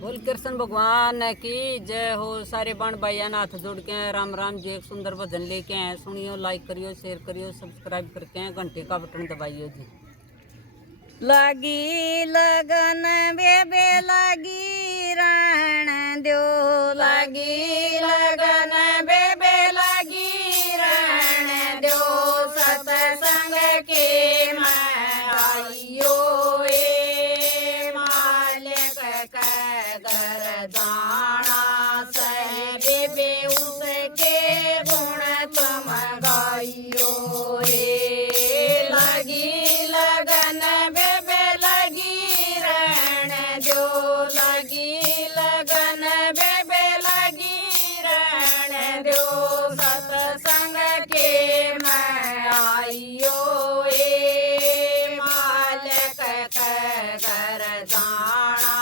बोल कृष्ण भगवान की जय हो। सारे बाण भाइया हाथ जोड़ के राम राम जी। एक सुंदर भजन लेके हैं, सुनियो, लाइक करियो, शेयर करियो, सब्सक्राइब करके घंटे का बटन दबाइयो जी। लागी लगन बेबे लागी रण दो, लागी लगन बेबे लागी रण दो, सतसंग के मैं आइयो ए मालिक का घर जाना सह बेबे उसके गुण तुम गाइयो ए लगी लगन बेबे लगी रण दो, लगी लगन बेबे लगी रण दो, सतसंग के मैं आइयो ए मालिक का घर जाना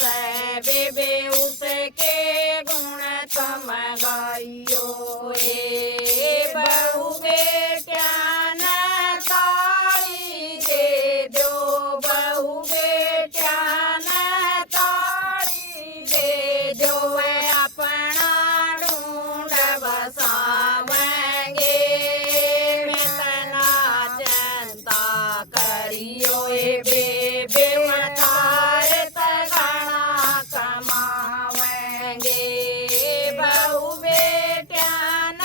से बेबे उसके गुण तुम गाइयो ए बहु बेटिया न ताली दे दो, बहु बेटिया न ताली दे दो, अपना ढूंढ बसावेंगे मितना चिंता करियो ए बेबे मतार तगड़ा कमावेंगे, बहु बेटिया न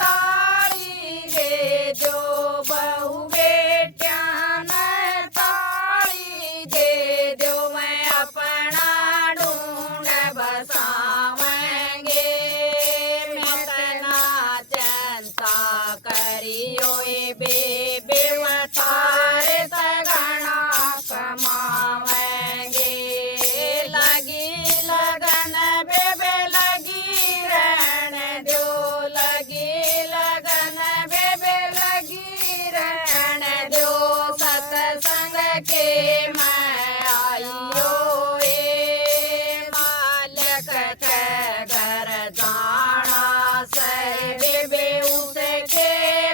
ताली दे दो, बहु बेटिया न ताली दे दो, मैं अपना ढूंढ बसावेंगे मितना चिंता करियो ए बेबे मतार तगड़ा कमावेंगे, लगी लगन बेबे लगी रण दो, लगी लगन बेबे लगी रण दो, सतसंग के मैं आइयो ए मालिक के घर जाना से बेबे उसके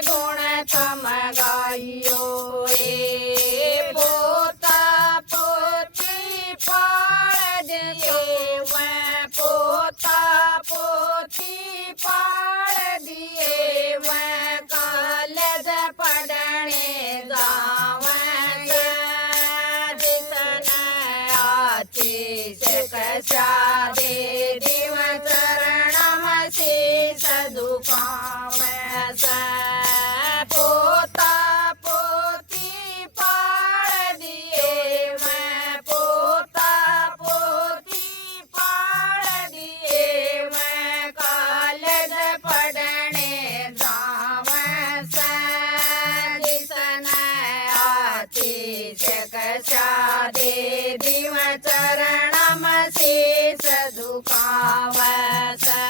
गुण तुम गाइयो ए पोता पोती पाल दिए मैं, पोता पोती पाल दिए मैं, कॉलेज पढ़ने जावेंगे जितने आशीष कशा दे दिव चरण में शीश दुखावें से, पोता पोती पाल दिए मैं, पोता पोती पाल दिए मैं, कॉलेज पढ़ने जावें से जिसने आशीष कशा दे दिव चरण में शीश दुखावें से,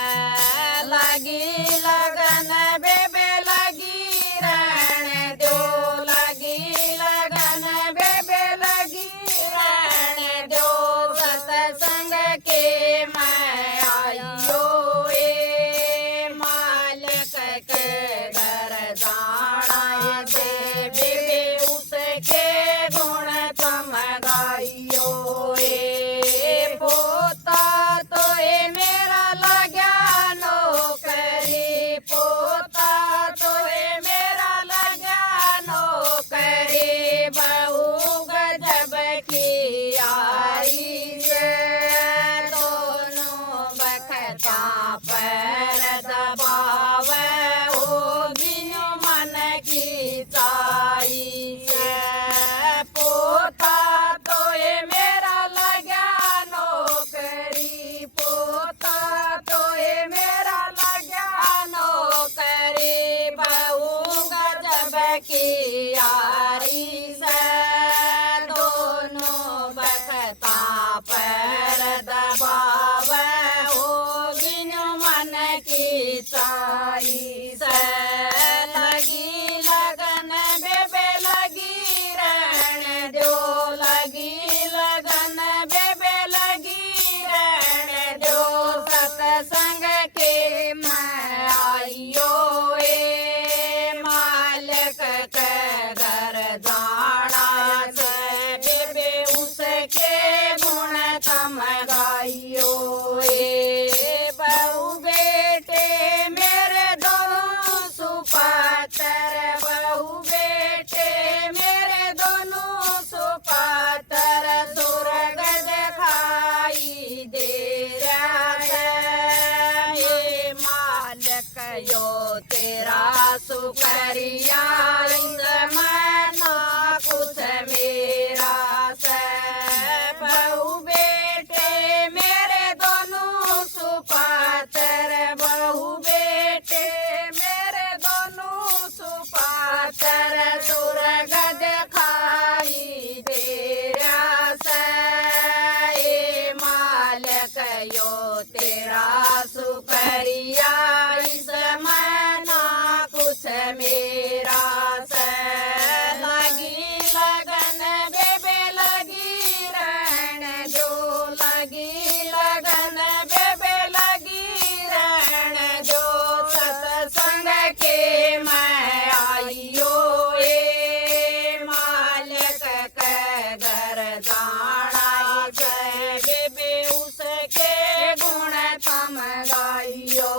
लगी लगन बेबे लगी रण दो, लगी लगन बेबे लगी रण दो, सतसंग के मैं आइयो ए मालिक के घर जाना से बेबे उसके गुण तुम गाइयो ए पोता तो ए मेरा लग्या नौकरी, पोता तो ए मेरा लग्या नौकरी, बहु गजब की यारी से तो यो तेरा शुक्रिया इसमें ना कुछ मेरा से लगी लगन बेबे लगी रहन जो लगी लगन बेबे लगी रहन जो सत्संग के मैं आइयो ए मालिक के घर जाना से बेबे उसके गुण थम गाइयो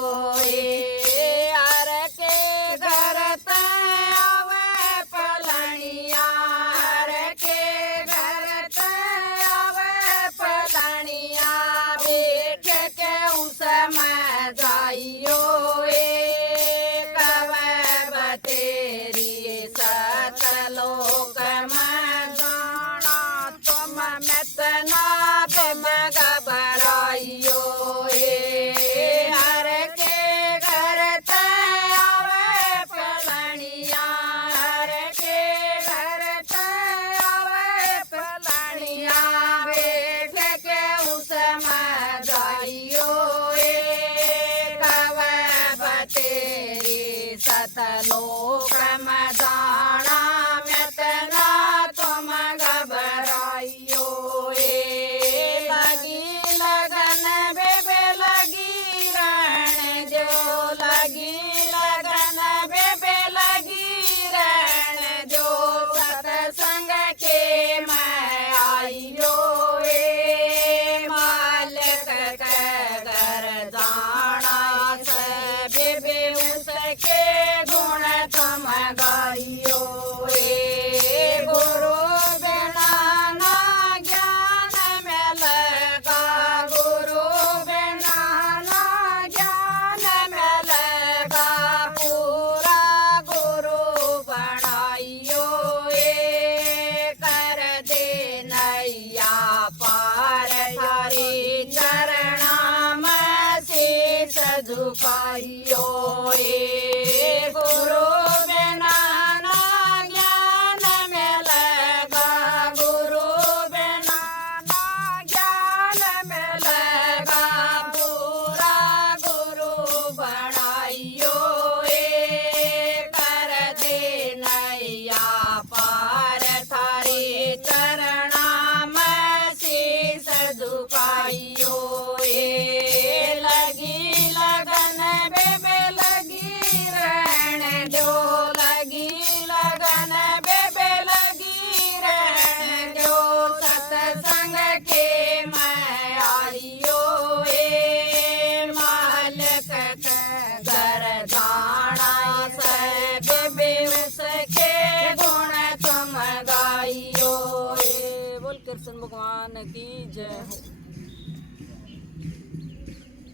ए हर के घर ते आवे पलनिया हर के घर ते आवे पलनिया बैठ के उसमें जाइयो ए कवे तेरी सतलोक में जाना तुम मितना तुम घबराइयो ए हर के घर ते आवे पलनिया हर के घर ते आवे पलनिया बैठ के उसमें जाइयो ए कवे तेरी सतलोक में जाना मितना तुम घबराइयो ए लगी लगन बेबे लगी रहन जो लगी लगन बेबे लगी रहन जो सत्संग के मैं आइयो ए मालिक के घर जाना से बेबे उसके गुण तुम गाइयो ए गुरु बिना ना ज्ञान मिलेगा गुरु बिना ना ज्ञान मिलेगा पूरा गुरु बनाइयो ए कर दे नैया पार थारी चरणा में शीश झुकाइयो ए गुरु बिना ना ज्ञान मिलेगा गुरु बिना ना ज्ञान मिलेगा पूरा गुरु बनाइयो ए कर दे नैया पार थारी चरणा में शीश झुकाइयो